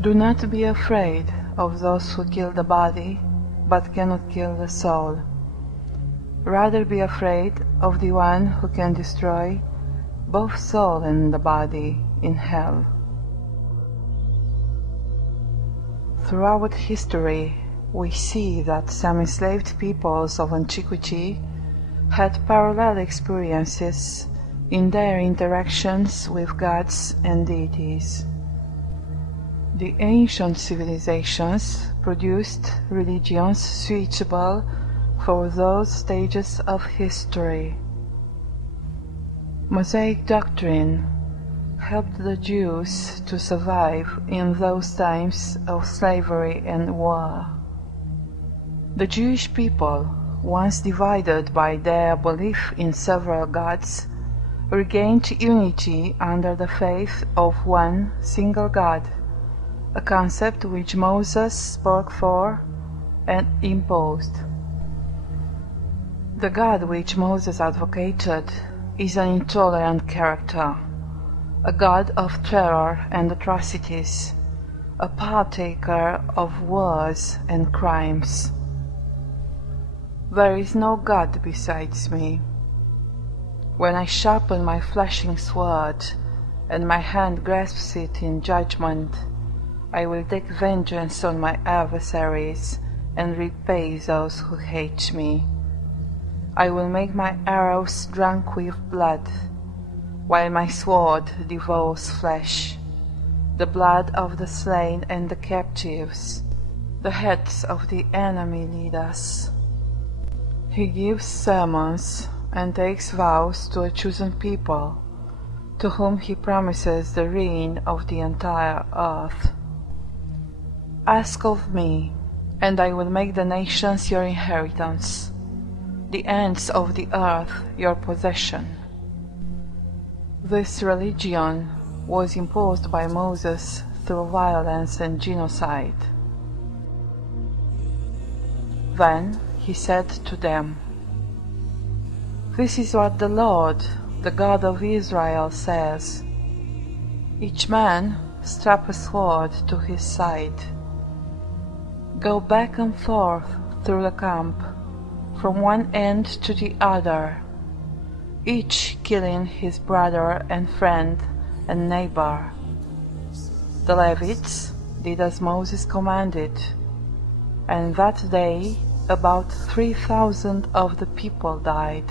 Do not be afraid of those who kill the body, but cannot kill the soul. Rather be afraid of the one who can destroy both soul and the body in hell. Throughout history, we see that some enslaved peoples of antiquity had parallel experiences in their interactions with gods and deities. The ancient civilizations produced religions suitable for those stages of history. Mosaic doctrine helped the Jews to survive in those times of slavery and war. The Jewish people, once divided by their belief in several gods, regained unity under the faith of one single God, a concept which Moses spoke for and imposed. The God which Moses advocated is an intolerant character, a God of terror and atrocities, a partaker of wars and crimes. There is no God besides me. When I sharpen my flashing sword, and my hand grasps it in judgment, I will take vengeance on my adversaries and repay those who hate me. I will make my arrows drunk with blood, while my sword devours flesh, the blood of the slain and the captives, the heads of the enemy leaders. He gives sermons and takes vows to a chosen people, to whom he promises the reign of the entire earth. Ask of me, and I will make the nations your inheritance, the ends of the earth your possession. This religion was imposed by Moses through violence and genocide. Then he said to them, "This is what the Lord, the God of Israel, says. Each man strap a sword to his side. Go back and forth through the camp, from one end to the other, each killing his brother and friend and neighbor." The Levites did as Moses commanded, and that day about 3,000 of the people died.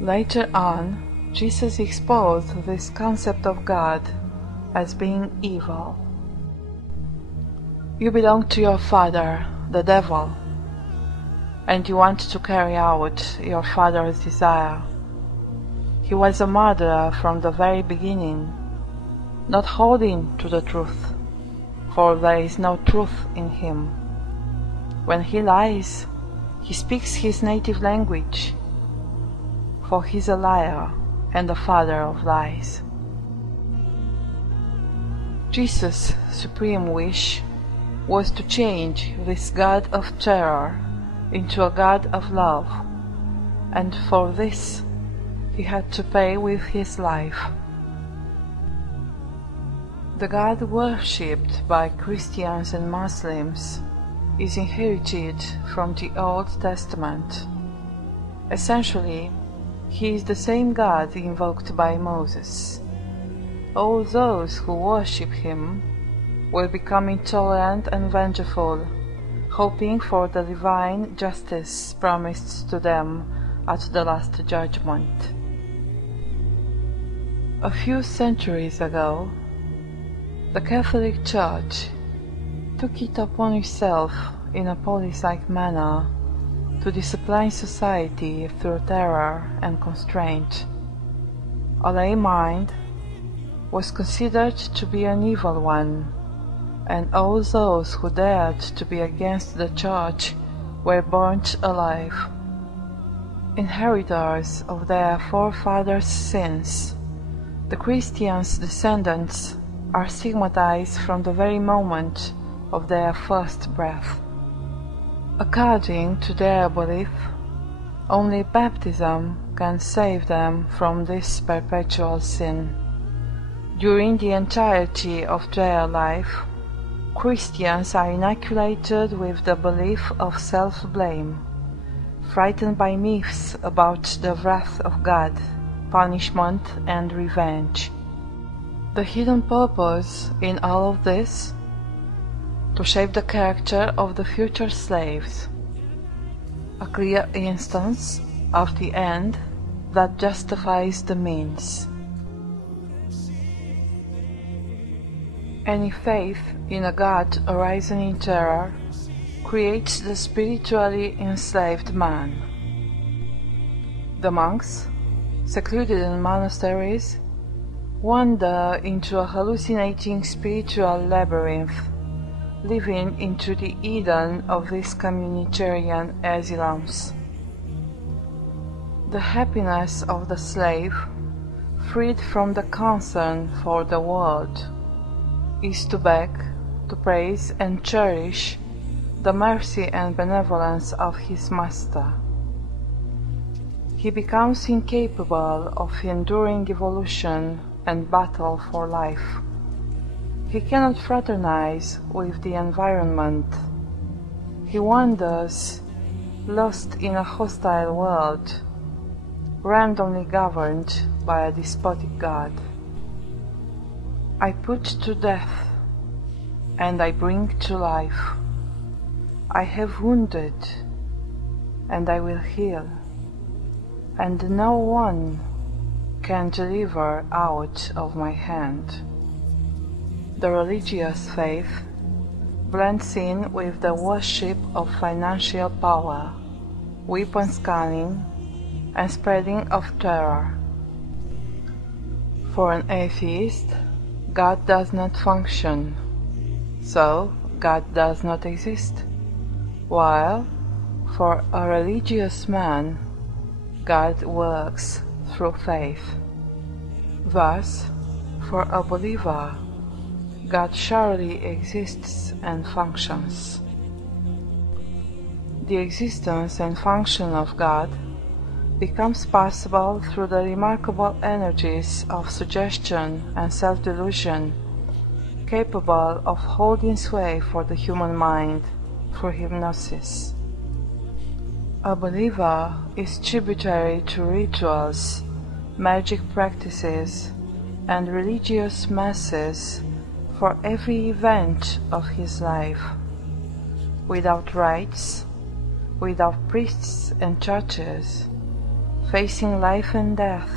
Later on, Jesus exposed this concept of God as being evil. You belong to your father, the devil, and you want to carry out your father's desire. He was a murderer from the very beginning, not holding to the truth, for there is no truth in him. When he lies, he speaks his native language, for he is a liar and the father of lies. Jesus' supreme wish was to change this God of terror into a God of love, and for this he had to pay with his life. The God worshipped by Christians and Muslims is inherited from the Old Testament. Essentially, he is the same God invoked by Moses. All those who worship him will become intolerant and vengeful, hoping for the divine justice promised to them at the Last Judgment. A few centuries ago, the Catholic Church took it upon itself in a police-like manner to discipline society through terror and constraint. A lay mind was considered to be an evil one, and all those who dared to be against the Church were burnt alive. Inheritors of their forefathers' sins, the Christians' descendants are stigmatized from the very moment of their first breath. According to their belief, only baptism can save them from this perpetual sin. During the entirety of their life, Christians are inoculated with the belief of self-blame, frightened by myths about the wrath of God, punishment and revenge. The hidden purpose in all of this? To shape the character of the future slaves, a clear instance of the end that justifies the means. Any faith in a God arisen in terror creates the spiritually enslaved man. The monks, secluded in monasteries, wander into a hallucinating spiritual labyrinth, living into the Eden of these communitarian asylums. The happiness of the slave, freed from the concern for the world, is to beg, to praise and cherish the mercy and benevolence of his master. He becomes incapable of enduring evolution and battle for life. He cannot fraternize with the environment. He wanders, lost in a hostile world, randomly governed by a despotic God. I put to death, and I bring to life. I have wounded, and I will heal, and no one can deliver out of my hand. The religious faith blends in with the worship of financial power, weapon scanning, and spreading of terror. For an atheist, God does not function, so God does not exist, while for a religious man, God works through faith. Thus, for a believer, God surely exists and functions. The existence and function of God becomes possible through the remarkable energies of suggestion and self-delusion, capable of holding sway for the human mind through hypnosis. A believer is tributary to rituals, magic practices, and religious masses for every event of his life. Without rites, without priests and churches, facing life and death,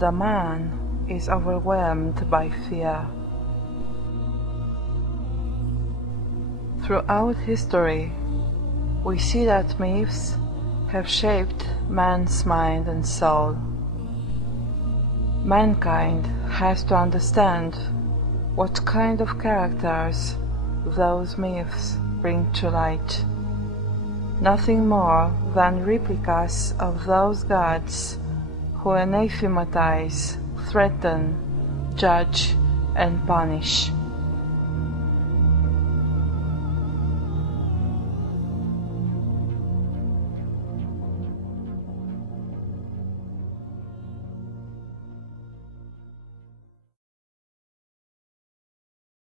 the man is overwhelmed by fear. Throughout history, we see that myths have shaped man's mind and soul. Mankind has to understand what kind of characters those myths bring to light. Nothing more than replicas of those gods who anathematize, threaten, judge, and punish.